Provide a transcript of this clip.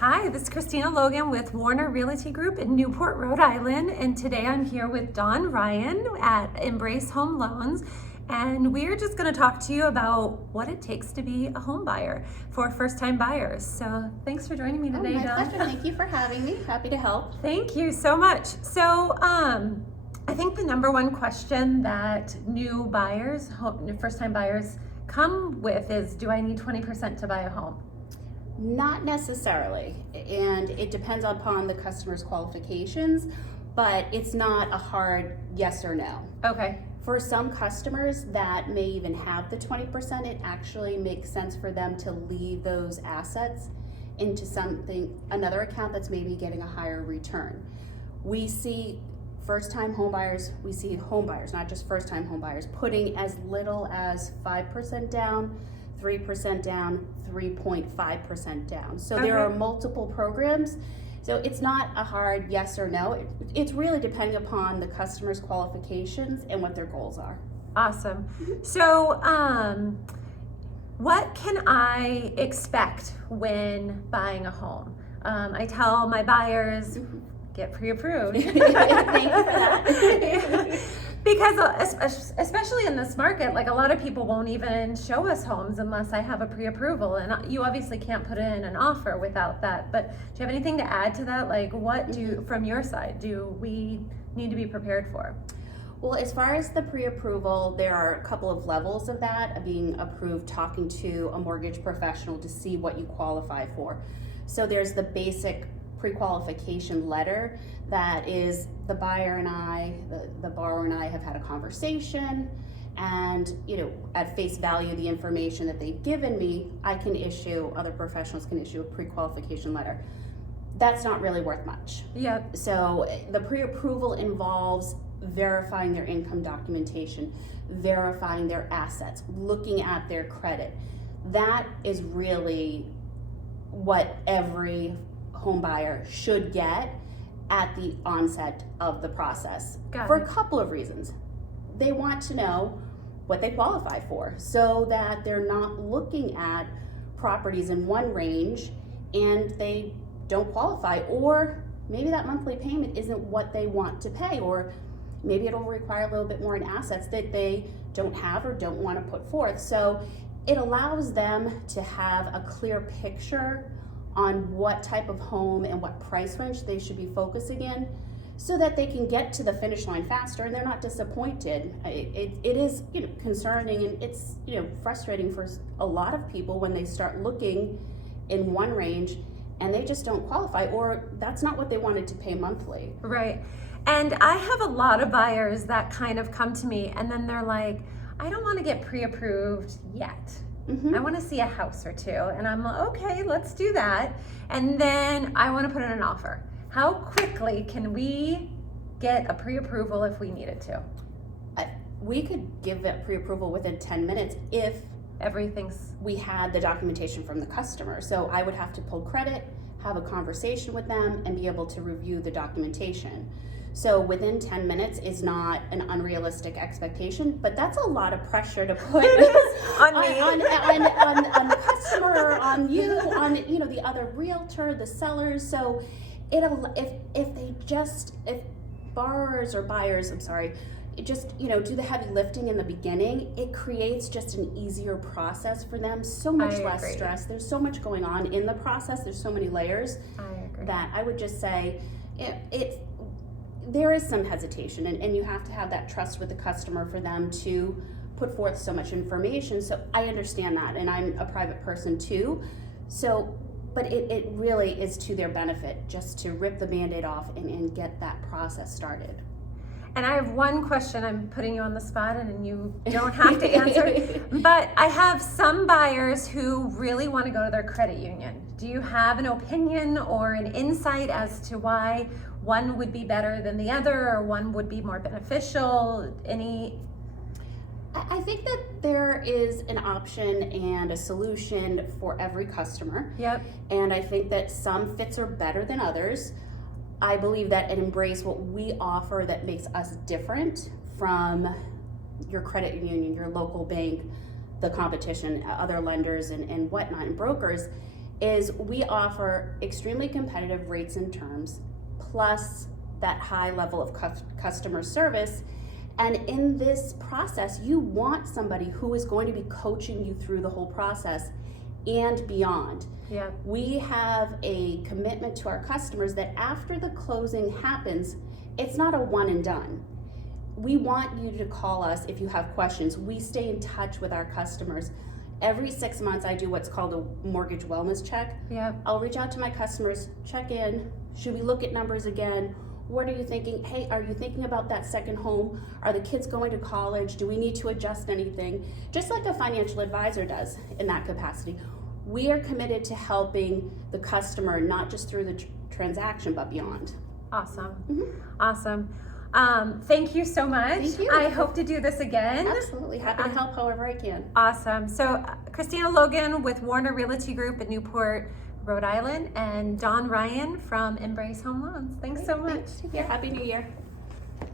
Hi, this is Christina Logan with Warner Realty Group in Newport, Rhode Island, and today I'm here with Don Ryan at Embrace Home Loans, and we're just going to talk to you about what it takes to be a home buyer for first-time buyers. So thanks for joining me today, My Don. pleasure. Thank you for having me. Happy to help. Thank you so much. So, I think the number one question that new buyers, first-time buyers, come with is, do I need 20% to buy a home? Not necessarily, and it depends upon the customer's qualifications, but it's not a hard yes or no. Okay. For some customers that may even have the 20%, it actually makes sense for them to leave those assets into another account that's maybe getting a higher return. We see first-time home buyers, not just first-time home buyers, putting as little as 5% down, 3% down, 3.5% down. So there are multiple programs. So it's not a hard yes or no. It's really depending upon the customer's qualifications and what their goals are. Awesome. So, what can I expect when buying a home? I tell my buyers, get pre-approved. Thank you for that. Because especially in this market, like a lot of people won't even show us homes unless I have a pre-approval, and you obviously can't put in an offer without that. But do you have anything to add to that? Like, what from your side, do we need to be prepared for? Well, as far as the pre-approval, there are a couple of levels of that, being approved, talking to a mortgage professional to see what you qualify for. So there's the basic pre-qualification letter that is the buyer and I, the borrower and I have had a conversation, and at face value, the information that they've given me, other professionals can issue a pre-qualification letter. That's not really worth much. Yep. So the pre-approval involves verifying their income documentation, verifying their assets, looking at their credit. That is really what every home buyer should get at the onset of the process for a couple of reasons. They want to know what they qualify for so that they're not looking at properties in one range and they don't qualify, or maybe that monthly payment isn't what they want to pay, or maybe it'll require a little bit more in assets that they don't have or don't want to put forth. So it allows them to have a clear picture on what type of home and what price range they should be focusing in, so that they can get to the finish line faster and they're not disappointed. It is concerning, and it's frustrating for a lot of people when they start looking in one range and they just don't qualify, or that's not what they wanted to pay monthly. Right. And I have a lot of buyers that kind of come to me and then they're like, I don't want to get pre-approved yet. I want to see a house or two. And I'm like, okay, let's do that. And then I want to put in an offer. How quickly can we get a pre-approval if we needed to? We could give that pre-approval within 10 minutes if we had the documentation from the customer. So I would have to pull credit, have a conversation with them, and be able to review the documentation. So within 10 minutes is not an unrealistic expectation, but that's a lot of pressure to put on me, on the customer, on you, on the other realtor, the sellers. So if borrowers or buyers, do the heavy lifting in the beginning, it creates just an easier process for them. So much less stress. There's so much going on in the process. There's so many layers that I would just say there is some hesitation, and you have to have that trust with the customer for them to put forth so much information. So I understand that, and I'm a private person too. So, but it really is to their benefit just to rip the Band-Aid off and get that process started. And I have one question. I'm putting you on the spot and you don't have to answer. But I have some buyers who really want to go to their credit union. Do you have an opinion or an insight as to why one would be better than the other, or one would be more beneficial? I think that there is an option and a solution for every customer. Yep. And I think that some fits are better than others. I believe that at Embrace, what we offer that makes us different from your credit union, your local bank, the competition, other lenders and whatnot, and brokers, is we offer extremely competitive rates and terms, plus that high level of customer service. And in this process, you want somebody who is going to be coaching you through the whole process and beyond. Yeah. We have a commitment to our customers that after the closing happens, it's not a one and done. We want you to call us if you have questions. We stay in touch with our customers. Every 6 months, I do what's called a mortgage wellness check. Yeah. I'll reach out to my customers, check in. Should we look at numbers again? What are you thinking? Hey, are you thinking about that second home? Are the kids going to college? Do we need to adjust anything? Just like a financial advisor does in that capacity. We are committed to helping the customer, not just through the transaction, but beyond. Awesome. Mm-hmm. Awesome. Thank you so much. Thank you. I hope to do this again. Absolutely. Happy to help however I can. Awesome. So Christina Logan with Warner Realty Group in Newport, Rhode Island, and Dawn Ryan from Embrace Home Loans. Thanks so much. Thanks. Take care. Happy New Year.